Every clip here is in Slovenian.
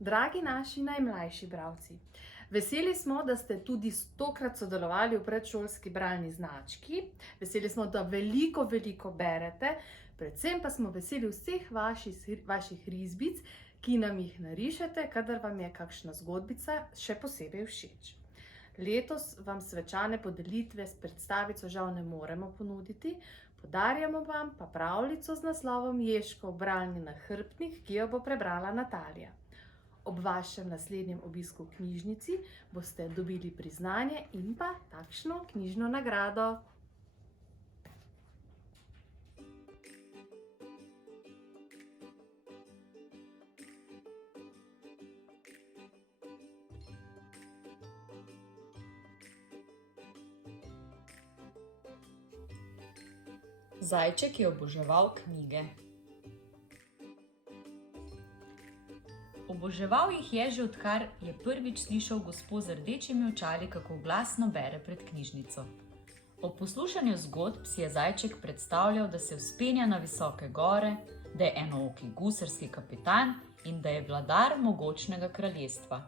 Dragi naši najmlajši bralci, veseli smo, da ste tudi tokrat sodelovali v predšolski bralni znački. Veseli smo, da veliko berete, predvsem pa smo veseli vseh vaših risbic, ki nam jih narišete, kadar vam je kakšna zgodbica še posebej všeč. Letos vam svečane podelitve s predstavico žal ne moremo ponuditi, podarjamo vam pa pravljico z naslovom Ježkov bralni nahrbtnik, ki jo bo prebrala Natalija. Ob vašem naslednjem obisku v knjižnici boste dobili priznanje in pa takšno knjižno nagrado. Zajček je oboževal knjige. Oboževal jih je že odkar je prvič slišal gospo z rdečimi očali, kako glasno bere pred knjižnico. Ob poslušanju zgodb si je Zajček predstavljal, da se vzpenja na visoke gore, da je enooki gusarski kapitan in da je vladar mogočnega kraljestva.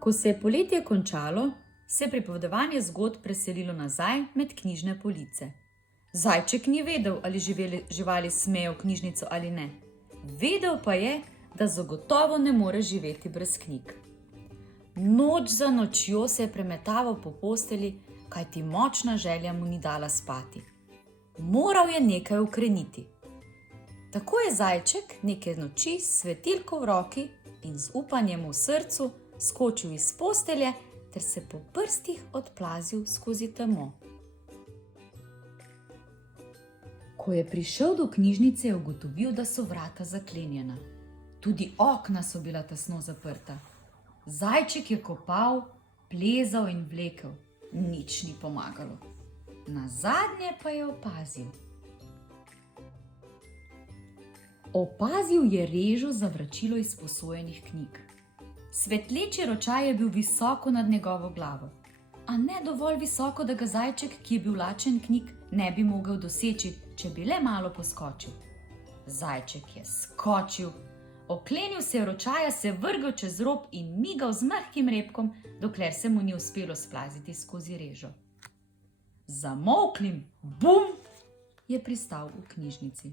Ko se je poletje končalo, se je pripovedovanje zgodb preselilo nazaj med knjižne police. Zajček ni vedel, ali živali smejo v knjižnico ali ne. Vedel pa je, da zagotovo ne more živeti brez knjig. Noč za nočjo se je premetaval po postelji, kajti močna želja mu ni dala spati. Moral je nekaj ukreniti. Tako je Zajček neke noči s svetilko v roki in z upanjem v srcu skočil iz postelje ter se po prstih odplazil skozi temo. Ko je prišel do knjižnice, je ugotovil, da so vrata zaklenjena. Tudi okna so bila tesno zaprta. Zajček je kopal, plezal in vlekel. Nič ni pomagalo. Nazadnje pa je opazil je režo za vračilo izposojenih knjig. Svetleči ročaj je bil visoko nad njegovo glavo, a ne dovolj visoko, da ga Zajček, ki je bil lačen knjig, ne bi mogel doseči, če bi le malo poskočil. Zajček je skočil, oklenil se je ročaja, se vrgel čez rob in migal z mehkim repkom, dokler se mu ni uspelo splaziti skozi režo. Zamolklim, bum, je pristal v knjižnici.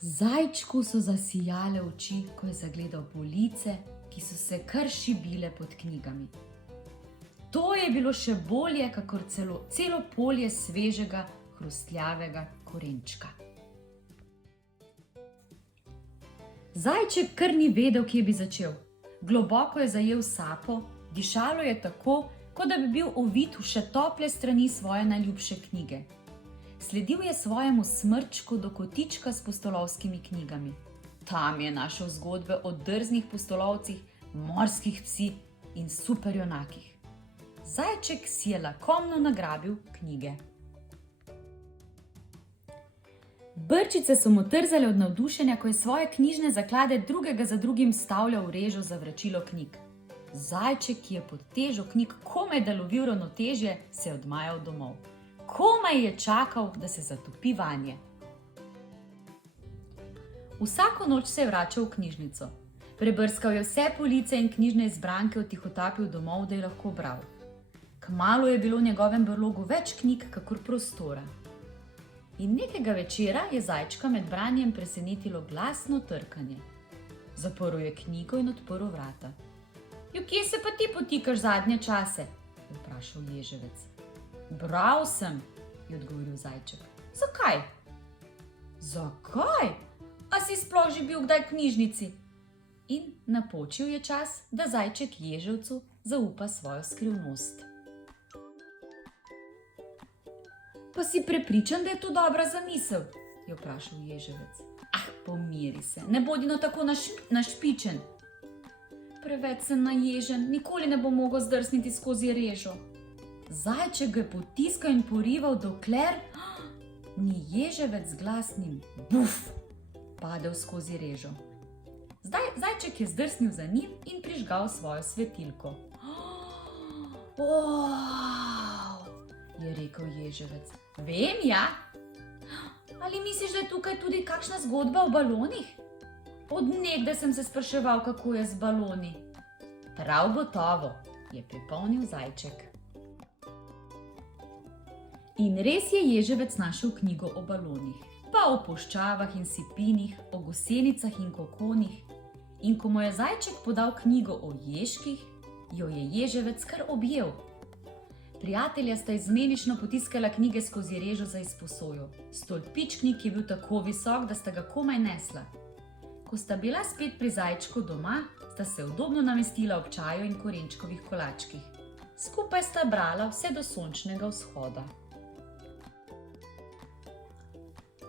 Zajčku so zasijale oči, ko je zagledal police, ki so se kar šibile pod knjigami. To je bilo še bolje, kakor celo polje svežega, hrustljavega korenčka. Zajček kar ni vedel, kje bi začel. Globoko je zajel sapo, dišalo je tako, kot da bi bil ovit v še tople strani svoje najljubše knjige. Sledil je svojemu smrčku do kotička s pustolovskimi knjigami. Tam je našel zgodbe o drznih pustolovcih, morskih psih in superjunakih. Zajček si je lakomno nagrabil knjige. Brčice so mu trzale od navdušenja, ko je svoje knjižne zaklade drugega za drugim stavljal v režo za vračilo knjig. Zajček, ki je pod težo knjig komaj da lovil ravnotežje, se je odmajal domov. Komaj je čakal, da se zatopi vanje. Vsako noč se je vračal v knjižnico. Prebrskal je vse police in knjižne izbranke vtihotapil domov, da je lahko bral. Kmalu je bilo v njegovem brlogu več knjig, kakor prostora. In nekega večera je Zajčka med branjem presenetilo glasno trkanje. Zaprl je knjigo in odprl vrata. Kje se pa ti potikaš zadnje čase? Je vprašal ježevec. Bral sem, je odgovoril Zajček. Zakaj? Zakaj? A si sploh že bil kdaj v knjižnici? In napočil je čas, da Zajček ježevcu zaupa svojo skrivnost. Pa si prepričan, da je to dobra zamisel? Je vprašal ježevec. Pomiri se, ne bodi tako našpičen. Preveč sem naježen, nikoli ne bom mogel zdrsniti skozi režo. Zajček ga je potiskal in porival, dokler ni ježevec z glasnim buf padel skozi režo. Zajček je zdrsnil za njim in prižgal svojo svetilko. Wow, je rekel ježevec. Vem, ja. Ali misliš, da je tukaj tudi kakšna zgodba o balonih? Od nekdaj sem se spraševal, kako je z baloni. Prav gotovo, je pripomnil zajček. In res je ježevec našel knjigo o balonih, pa o puščavah in sipinih, o gosenicah in kokonih. In ko mu je zajček podal knjigo o ježkih, jo je ježevec kar objel. Prijatelja sta izmenično potiskala knjige skozi režo za izposojo. Stolpič knjig je bil tako visok, da sta ga komaj nesla. Ko sta bila spet pri zajčku doma, sta se udobno namestila ob čaju in korenčkovih kolačkih. Skupaj sta brala vse do sončnega vzhoda.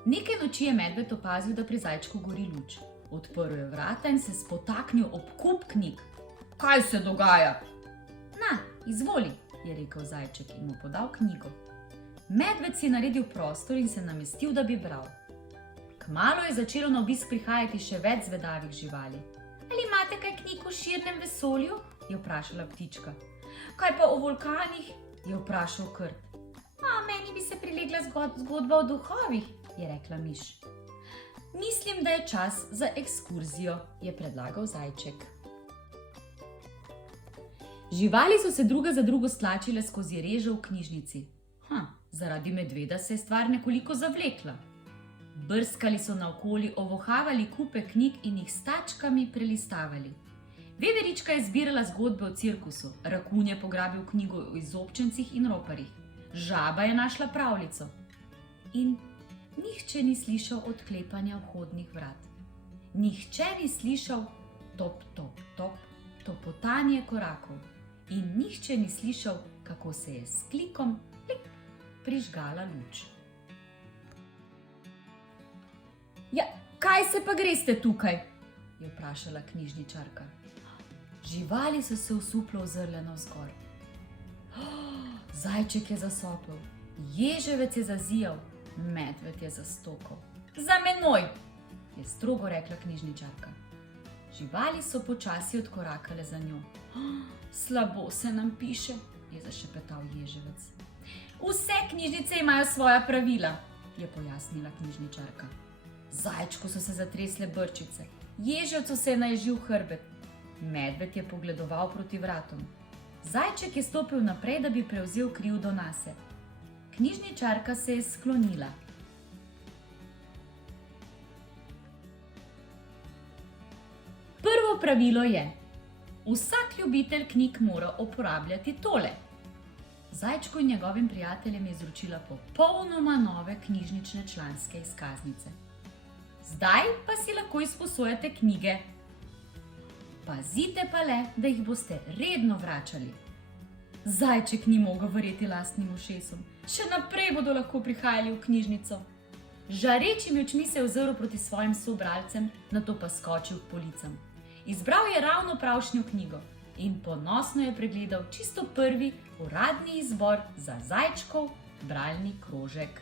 Nekaj noči je medved opazil, da pri zajčku gori luč. Odprl je vrata in se spotaknil ob kup knjig. Kaj se dogaja? Na, izvoli, je rekel zajček in mu podal knjigo. Medved si naredil prostor in se namestil, da bi bral. Kmalu je začelo na obisk prihajati še več zvedavih živali. Ali imate kaj knjig o širnem vesolju? Je vprašala ptička. Kaj pa o vulkanih? Je vprašal krt. Meni bi se prilegla zgodba o duhovih, je rekla miš. Mislim, da je čas za ekskurzijo, je predlagal zajček. Živali so se druga za drugo stlačile skozi režo v knjižnici. Zaradi medveda se je stvar nekoliko zavlekla. Brskali so naokoli, ovohavali kupe knjig in jih s tačkami prelistavali. Veverička je zbirala zgodbe o cirkusu, rakun je pograbil knjigo o izobčencih in roparjih, žaba je našla pravljico. In nihče ni slišal odklepanja vhodnih vrat. Nihče ni slišal top, top, top, topotanje korakov. In nihče ni slišal, kako se je s klikom prižgala luč. Ja, kaj se pa greste tukaj? Je vprašala knjižničarka. Živali so se osuplo ozrle navzgor. Zajček je zasopel, ježevec je zazijal, medved je zastokal. Za menoj, je strogo rekla knjižničarka. Živali so počasi odkorakale za njo. Slabo se nam piše, je zašepetal ježevec. Vse knjižnice imajo svoja pravila, je pojasnila knjižničarka. Zajčku so se zatresle brčice, ježevcu se je naježil hrbet, medved je pogledoval proti vratom. Zajček je stopil naprej, da bi prevzel krivdo nase. Knjižničarka se je sklonila. Prvo pravilo je: vsak ljubitelj knjig mora uporabljati tole. Zajčku in njegovim prijateljem je izročila popolnoma nove knjižnične članske izkaznice. Zdaj pa si lahko izposojate knjige. Pazite pa le, da jih boste redno vračali. Zajček ni mogel verjeti lastnim ušesom. Še naprej bodo lahko prihajali v knjižnico. Žarečimi očmi se je ozrl proti svojim sobralcem, nato pa skočil k policam. Izbral je ravno pravšnjo knjigo in ponosno je pregledal čisto prvi uradni izbor za Zajčkov bralni krožek.